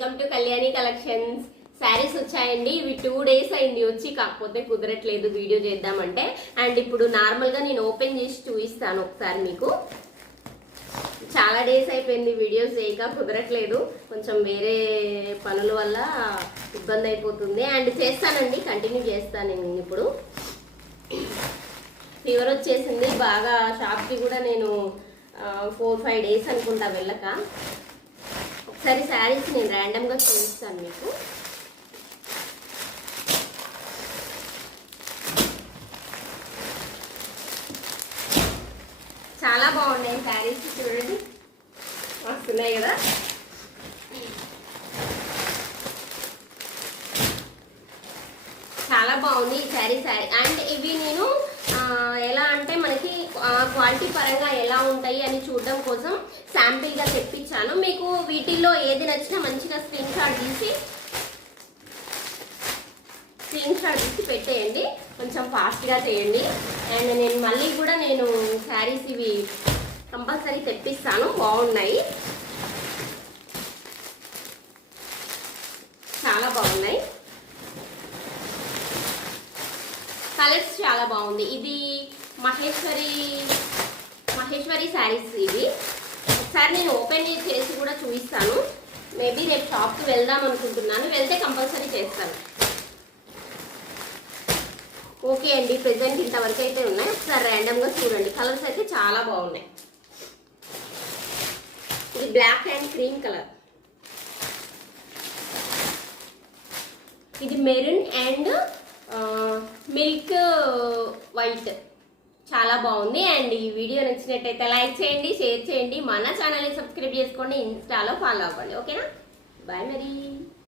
Welcome to Kalyani collections. Saris వచ్చాయండి. ఇవి 2 days అయింది వచ్చి, కాకపోతే కుదరట్లేదు వీడియో చేద్దామంటే. అండ్ ఇప్పుడు నార్మల్ గా నేను ఓపెన్ చేసి చూపిస్తాను ఒకసారి మీకు. చాలా డేస్ అయిపోయింది వీడియోస్ చేయక, కుదరట్లేదు, కొంచెం వేరే పనుల వల్ల ఇబ్బంది అయిపోతుంది. అండ్ చేస్తానండి, కంటిన్యూ చేస్తాను నేను. ఇప్పుడు ఫీవర్ వచ్చేసింది బాగా, షాప్కి కూడా నేను 4-5 days అనుకుంటా వెళ్ళక. ఒకసారి శారీస్ నేను ర్యాండమ్గా చూపిస్తాను మీకు. చాలా బాగున్నాయి శారీస్, చూడండి వస్తున్నాయి కదా. చాలా బాగుంది ఈ శారీ. అండ్ ఇవి నేను ఎలా అంటే మనకి క్వాలిటీ పరంగా ఎలా ఉంటాయి అని చూడడం కోసం శాంపిల్ గా తెప్పించాను. మీకు వీటిల్లో ఏది నచ్చినా మంచిగా స్క్రీన్ షాట్ తీసి పెట్టేయండి, కొంచెం ఫాస్ట్ గా చేయండి. అండ్ నేను మళ్ళీ కూడా నేను శారీస్ ఇవి కంపల్సరీ తెప్పిస్తాను, బాగున్నాయి, చాలా బాగున్నాయి. కలర్స్ చాలా బాగుంది. ఇది మహేశ్వరి శారీస్ ఇవి. ఒకసారి నేను ఓపెన్ చేసి కూడా చూపిస్తాను. మేబీ రేపు షాప్కి వెళ్దాం అనుకుంటున్నాను, వెళ్తే కంపల్సరీ చేస్తాను. ఓకే అండి, ప్రెజెంట్ ఇంతవరకు అయితే ఉన్నాయి. ఒకసారి ర్యాండమ్గా చూడండి. కలర్స్ అయితే చాలా బాగున్నాయి. ఇది బ్లాక్ అండ్ క్రీమ్ కలర్, ఇది మెరూన్ అండ్ మిల్క్ వైట్, చాలా బాగుంది. అండ్ ఈ వీడియో నచ్చినట్టయితే లైక్ చేయండి, షేర్ చేయండి, మన ఛానల్ని సబ్స్క్రైబ్ చేసుకోండి, ఇన్స్టాలో ఫాలో అవ్వండి. ఓకేనా, బాయ్ మరి.